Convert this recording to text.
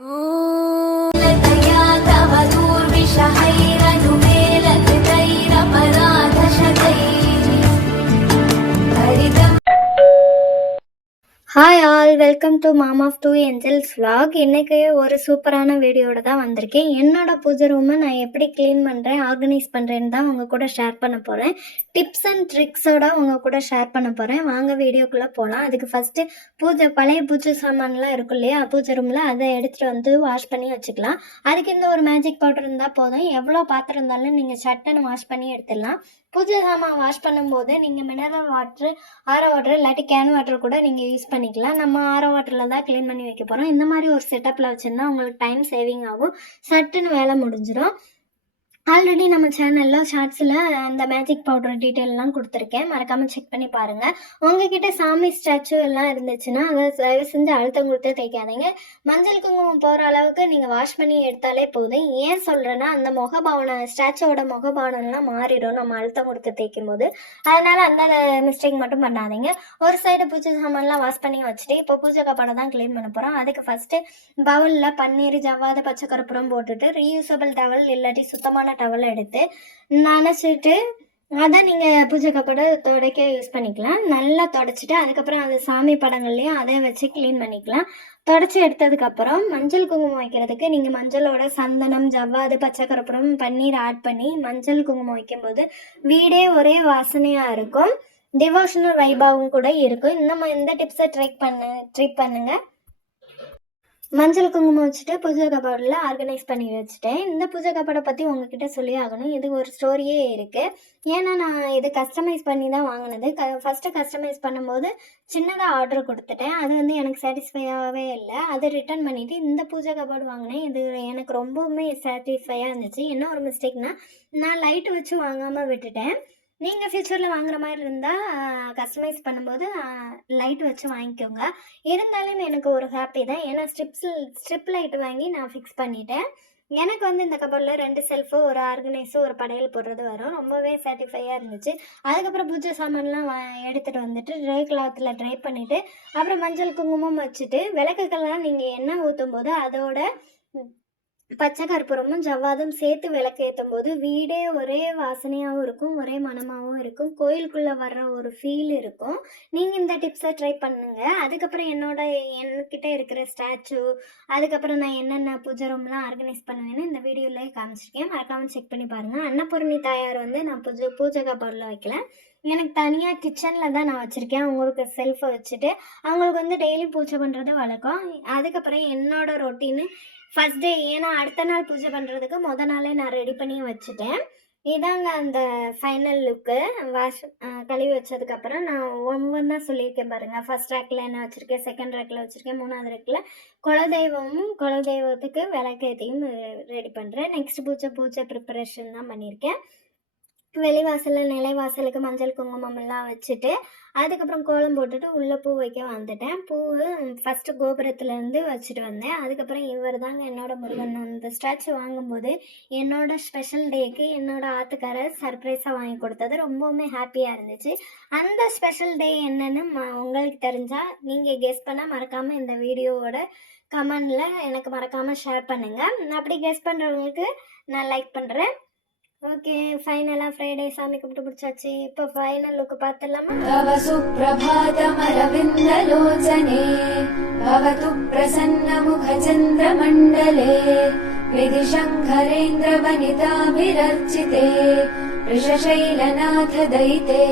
Hi all, welcome to mom of two angels vlog. இன்றைக்கி ஒரு சூப்பரான வீடியோட தான் வந்திருக்கேன். என்னோட பூஜை ரூமை நான் எப்படி க்ளீன் பண்ணுறேன், ஆர்கனைஸ் பண்ணுறேன்னு தான் உங்கள் கூட ஷேர் பண்ண போகிறேன். டிப்ஸ் அண்ட் ட்ரிக்ஸோட உங்கள் கூட ஷேர் பண்ண போகிறேன். வாங்க வீடியோக்குள்ளே போகலாம். அதுக்கு ஃபஸ்ட்டு பழைய பூஜை சாமான்லாம் இருக்கும் இல்லையா பூஜை ரூமில், அதை எடுத்துகிட்டு வந்து வாஷ் பண்ணி வச்சுக்கலாம். அதுக்கு இந்த ஒரு மேஜிக் பவுடர் இருந்தால் போதும். எவ்வளோ பாத்திரம் இருந்தாலும் நீங்கள் சட்டுன்னு வாஷ் பண்ணி எடுத்துடலாம். பூஜை சாமான் வாஷ் பண்ணும்போது நீங்கள் மினரல் வாட்ரு, ஆரோ வாட்டர் இல்லாட்டி கேன் வாட்டர் கூட நீங்கள் யூஸ் பண்ணிக்கலாம். நம்ம ஆரோ வாட்டரில் தான் க்ளீன் பண்ணி வைக்க போகிறோம். இந்த மாதிரி ஒரு செட்டப்பில் வச்சுருந்தா உங்களுக்கு டைம் சேவிங் ஆகும், சட்டுன்னு வேலை முடிஞ்சிடும். ஆல்ரெடி நம்ம சேனலில் ஷார்ட்ஸில் அந்த மேஜிக் பவுடர் டீட்டெயிலெலாம் கொடுத்துருக்கேன், மறக்காமல் செக் பண்ணி பாருங்கள். உங்ககிட்ட சாமி ஸ்டாச்சு எல்லாம் இருந்துச்சுன்னா அதை தயவு செஞ்சு அழுத்தம் கொடுத்து தேய்க்காதீங்க. மஞ்சள் குங்குமம் போகிற அளவுக்கு நீங்கள் வாஷ் பண்ணி எடுத்தாலே போதும். ஏன் சொல்கிறேன்னா, அந்த முகபாவனை ஸ்டாச்சுவோட முகபாவனைலாம் மாறிடும் நம்ம அழுத்தம் கொடுத்து தேய்க்கும் போது. அதனால் அந்த மிஸ்டேக் மட்டும் பண்ணாதீங்க. ஒரு சைடு பூஜை சாமான்லாம் வாஷ் பண்ணி வச்சுட்டு இப்போ பூஜை கப்பாடை தான் க்ளீன் பண்ண போகிறோம். அதுக்கு ஃபஸ்ட்டு பவுலில் பன்னீர், ஜவ்வாது, பச்சை கற்பூரம் போட்டுட்டு ரீயூசபிள் டவல் இல்லாட்டி சுத்தமான டவலை எடுத்து நனைச்சிட்டு அதை நீங்கள் பூஜை கப்படை துடைக்க யூஸ் பண்ணிக்கலாம். நல்லா துடைச்சிட்டு அதுக்கப்புறம் அது சாமி படங்கள்லையும் அதை வச்சு க்ளீன் பண்ணிக்கலாம். துடைச்சி எடுத்ததுக்கப்புறம் மஞ்சள் குங்குமம் வைக்கிறதுக்கு நீங்கள் மஞ்சளோட சந்தனம், ஜவ்வாது, பச்சை கற்பூரம், பன்னீர் ஆட் பண்ணி மஞ்சள் குங்குமம் வைக்கும்போது வீடே ஒரே வாசனையாக இருக்கும், டிவோஷனல் வைபாவும் கூட இருக்கும். இந்த டிப்ஸை ட்ரை பண்ணுங்கள். மஞ்சள் குங்குமம் வச்சுட்டு பூஜை கப்பாடில் ஆர்கனைஸ் பண்ணி வச்சுட்டேன். இந்த பூஜை கப்பாடை பற்றி உங்ககிட்ட சொல்லி ஆகணும். இது ஒரு ஸ்டோரியே இருக்குது. ஏன்னா நான் இது கஸ்டமைஸ் பண்ணி தான் வாங்கினது. ஃபஸ்ட்டு கஸ்டமைஸ் பண்ணும்போது சின்னதாக ஆர்டர் கொடுத்துட்டேன். அது எனக்கு சாட்டிஸ்ஃபையாகவே இல்லை. அதை ரிட்டர்ன் பண்ணிவிட்டு இந்த பூஜை கப்பாடு வாங்கினேன். இது எனக்கு ரொம்பவுமே சாட்டிஸ்ஃபையாக இருந்துச்சு. என்ன ஒரு மிஸ்டேக்னால், நான் லைட்டு வச்சு வாங்காமல் விட்டுட்டேன். நீங்கள் ஃப்யூச்சரில் வாங்குற மாதிரி இருந்தால் கஸ்டமைஸ் பண்ணும்போது லைட் வச்சு வாங்கிக்கோங்க. இருந்தாலும் எனக்கு ஒரு ஹாப்பி தான். ஏன்னா ஸ்ட்ரிப் லைட் வாங்கி நான் ஃபிக்ஸ் பண்ணிட்டேன். எனக்கு இந்த கபோர்டில் 2 செல்ஃபு, ஒரு ஆர்கனைஸு, ஒரு படையல் போடுறது வரும். ரொம்பவே சாட்டிஸ்ஃபையாக இருந்துச்சு. அதுக்கப்புறம் பூஜை சாமான்லாம் எடுத்துகிட்டு வந்துட்டு ட்ரை கிளாத்தில் ட்ரை பண்ணிவிட்டு அப்புறம் மஞ்சள் குங்குமம் வச்சுட்டு விளக்குக்கெல்லாம் நீங்கள் எண்ணெய் ஊற்றும் போது அதோட பச்சை கற்பூரமும் ஜவ்வாதும் சேர்த்து விளக்கு ஏற்றும் போது வீடே ஒரே வாசனையாகவும் இருக்கும், ஒரே மனமாகவும் இருக்கும். கோயிலுக்குள்ளே வர்ற ஒரு ஃபீல் இருக்கும். நீங்கள் இந்த டிப்ஸை ட்ரை பண்ணுங்கள். அதுக்கப்புறம் என்கிட்ட இருக்கிற ஸ்டாச்சு, அதுக்கப்புறம் நான் என்னென்ன பூஜை ரூம்லாம் ஆர்கனைஸ் பண்ணுவேன்னு இந்த வீடியோவிலே காமிச்சிருக்கேன், மறக்காமல் செக் பண்ணி பாருங்கள். அன்னபூர்ணி தாயார் நான் பூஜை கபோர்டில் வைக்கல, எனக்கு தனியாக கிச்சனில் தான் நான் வச்சுருக்கேன். அவங்களுக்கு செல்ஃபை வச்சுட்டு அவங்களுக்கு டெய்லி பூஜை பண்ணுறது வழக்கம். அதுக்கப்புறம் என்னோட ரொட்டீனு ஃபஸ்ட் டே, ஏன்னா அடுத்த நாள் பூஜை பண்ணுறதுக்கு நாளே நான் ரெடி பண்ணி வச்சுட்டேன். இதாங்க அந்த ஃபைனல் லுக்கு. கழுவி வச்சதுக்கப்புறம் நான் ஒவ்வொன்றா சொல்லியிருக்கேன் பாருங்கள். ஃபஸ்ட் ரேக்கில் என்ன வச்சுருக்கேன், செகண்ட் ரேக்கில் வச்சுருக்கேன், 3வது ரேக்கில் குலதெய்வத்துக்கு விளக்கேற்றியும் ரெடி பண்ணுறேன். நெக்ஸ்ட் பூஜை ப்ரிப்பரேஷன் தான் பண்ணியிருக்கேன். வெளிவாசலில் நிலைவாசலுக்கு மஞ்சள் குங்குமம் எல்லாம் வச்சுட்டு அதுக்கப்புறம் கோலம் போட்டுட்டு உள்ளே பூ வைக்க வந்துட்டேன். பூ ஃபஸ்ட்டு கோபுரத்துலேருந்து வச்சுட்டு வந்தேன். அதுக்கப்புறம் இவர் தாங்க என்னோட முருகன். அந்த ஸ்டாச்சு வாங்கும்போது என்னோட ஸ்பெஷல் டேக்கு என்னோட ஆத்துக்காரர் சர்ப்ரைஸாக வாங்கி கொடுத்தது ரொம்பவுமே ஹாப்பியாக இருந்துச்சு. அந்த ஸ்பெஷல் டே என்னன்னு உங்களுக்கு தெரிஞ்சால் நீங்கள் கெஸ் பண்ணால் மறக்காமல் இந்த வீடியோவோட கமெண்டில் எனக்கு மறக்காமல் ஷேர் பண்ணுங்கள். அப்படி கெஸ் பண்ணுறவங்களுக்கு நான் லைக் பண்ணுறேன். ஓகே, ஃபைனலாக ஃப்ரைடே சாமி கும்பிட்டு முடிச்சாச்சு. இப்போ ஃபைனல் லுக்கு பார்த்துடலாமா? தவ சுப்ரபாதமரவிந்தலோச்சனே பவது பிரசன்ன முகச்சந்திரமண்டலே விதிசங்கரேந்திர வனிதாபிரர்ச்சிதே ரிஷசைலநாத தைதே